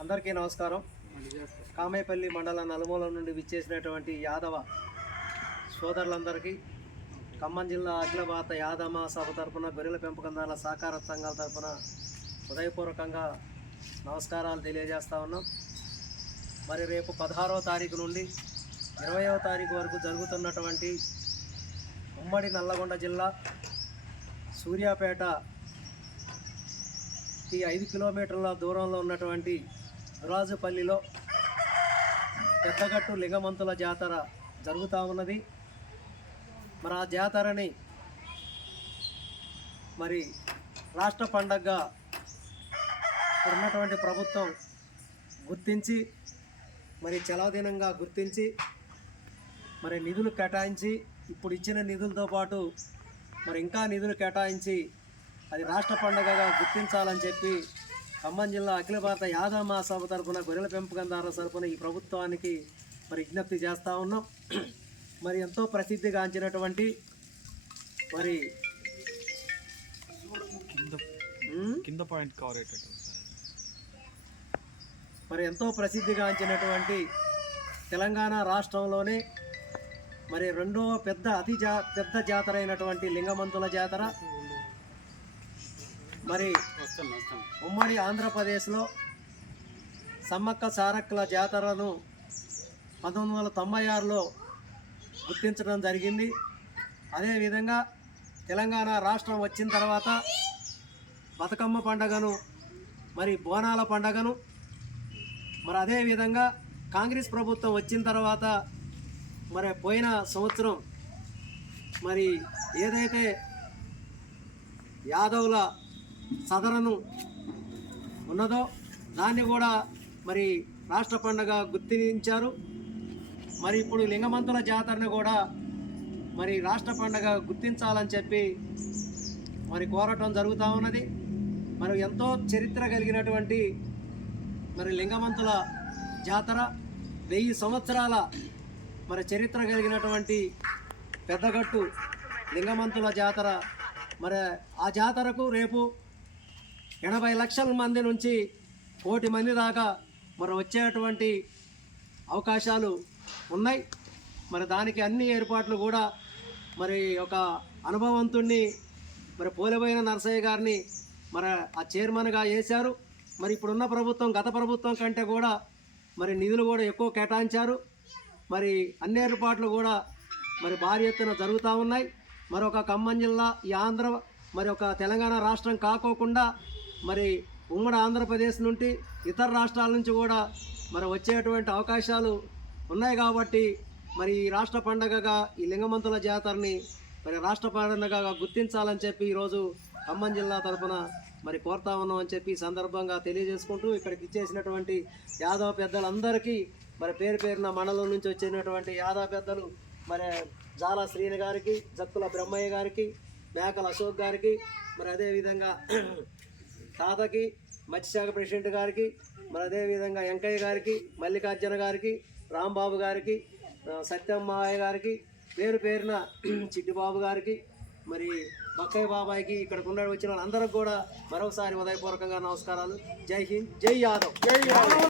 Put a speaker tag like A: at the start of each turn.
A: అందరికీ నమస్కారం. కామేపల్లి మండల నలుమూల నుండి విచ్చేసినటువంటి యాదవ సోదరులందరికీ ఖమ్మం జిల్లా అఖిల భారత యాదవ సభ తరఫున గొర్రెల పెంపకందాల సహకార సంఘాల తరఫున హృదయపూర్వకంగా నమస్కారాలు తెలియజేస్తా ఉన్నాం. మరి రేపు పదహారవ తారీఖు నుండి ఇరవయవ తారీఖు వరకు జరుగుతున్నటువంటి ఉమ్మడి నల్లగొండ జిల్లా సూర్యాపేట ఈ ఐదు కిలోమీటర్ల దూరంలో ఉన్నటువంటి రాజుపల్లిలో పెద్దగట్టు లింగమంతుల జాతర జరుగుతూ ఉన్నది. మరి ఆ జాతరని మరి రాష్ట్ర పండగగా ఉన్నటువంటి ప్రభుత్వం గుర్తించి మరి చలవదినంగా గుర్తించి మరి నిధులు కేటాయించి ఇప్పుడు ఇచ్చిన నిధులతో పాటు మరి ఇంకా నిధులు కేటాయించి అది రాష్ట్ర పండుగగా గుర్తించాలని చెప్పి ఖమ్మం జిల్లా అఖిల భారత యాదవ మహాసభ తరఫున గొర్రెల పెంపకందారుల తరఫున ఈ ప్రభుత్వానికి మరి విజ్ఞప్తి చేస్తూ ఉన్నాం. మరి ఎంతో ప్రసిద్ధిగాంచినటువంటి మరి
B: కింద పాయింట్ కవర్
A: మరి ఎంతో ప్రసిద్ధిగాంచినటువంటి తెలంగాణ రాష్ట్రంలోనే మరి రెండో పెద్ద అతి జా పెద్ద జాతర అయినటువంటి లింగమంతుల జాతర. మరి ఉమ్మడి ఆంధ్రప్రదేశ్లో సమ్మక్క సారక్కల జాతరను పంతొమ్మిది వందల తొంభై ఆరులో గుర్తించడం జరిగింది. అదేవిధంగా తెలంగాణ రాష్ట్రం వచ్చిన తర్వాత బతుకమ్మ పండగను మరి బోనాల పండగను మరి అదేవిధంగా కాంగ్రెస్ ప్రభుత్వం వచ్చిన తర్వాత మరి పోయిన సంవత్సరం మరి ఏదైతే యాదవుల సదరను ఉన్నదో దాన్ని కూడా మరి రాష్ట్ర పండుగ గుర్తించారు. మరి ఇప్పుడు లింగమంతుల జాతరను కూడా మరి రాష్ట్ర పండుగ గుర్తించాలని చెప్పి మరి కోరటం జరుగుతూ ఉన్నది. మరి ఎంతో చరిత్ర కలిగినటువంటి మరి లింగమంతుల జాతర వెయ్యి సంవత్సరాల మరి చరిత్ర కలిగినటువంటి పెద్దగట్టు లింగమంతుల జాతర. మరి ఆ జాతరకు రేపు ఎనభై లక్షల మంది నుంచి కోటి మంది దాకా మరి వచ్చేటువంటి అవకాశాలు ఉన్నాయి. మరి దానికి అన్ని ఏర్పాట్లు కూడా మరి ఒక అనుభవంతుణ్ణి మరి పోలిపోయిన నరసయ్య గారిని మరి ఆ చైర్మన్గా వేశారు. మరి ఇప్పుడున్న ప్రభుత్వం గత ప్రభుత్వం కంటే కూడా మరి నిధులు కూడా ఎక్కువ కేటాయించారు. మరి అన్ని ఏర్పాట్లు కూడా మరి భారీ ఎత్తున జరుగుతూ ఉన్నాయి. మరొక ఖమ్మం జిల్లా ఈ ఆంధ్ర మరి ఒక తెలంగాణ రాష్ట్రం కాకోకుండా మరి ఉమ్మడి ఆంధ్రప్రదేశ్ నుండి ఇతర రాష్ట్రాల నుంచి కూడా మరి వచ్చేటువంటి అవకాశాలు ఉన్నాయి కాబట్టి మరి ఈ రాష్ట్ర పండగగా ఈ లింగమంతుల జాతరని మరి రాష్ట్ర పండగగా గుర్తించాలని చెప్పి ఈరోజు ఖమ్మం జిల్లా తరఫున మరి కోరుతా ఉన్నాం అని చెప్పి సందర్భంగా తెలియజేసుకుంటూ ఇక్కడికి ఇచ్చేసినటువంటి యాదవ పెద్దలందరికీ మరి పేరు పేరున మండలం నుంచి వచ్చినటువంటి యాదవ పెద్దలు మరి జాల శ్రీని గారికి జక్కుల బ్రహ్మయ్య గారికి మేకల అశోక్ గారికి మరి అదేవిధంగా తాతకి మత్స్యశాఖ ప్రెసిడెంట్ గారికి మరి అదేవిధంగా వెంకయ్య గారికి మల్లికార్జున గారికి రాంబాబు గారికి ఆ, సత్యమ్మాయ గారికి పేరు పేరున చిట్టిబాబు గారికి మరి బక్కయ్య బాబాయ్కి ఇక్కడికి ఉన్న వచ్చిన వాళ్ళందరికీ కూడా మరొకసారి ఉదయపూర్వకంగా నమస్కారాలు. జై హింద్ జై యాదవ్. జై యాదవ్.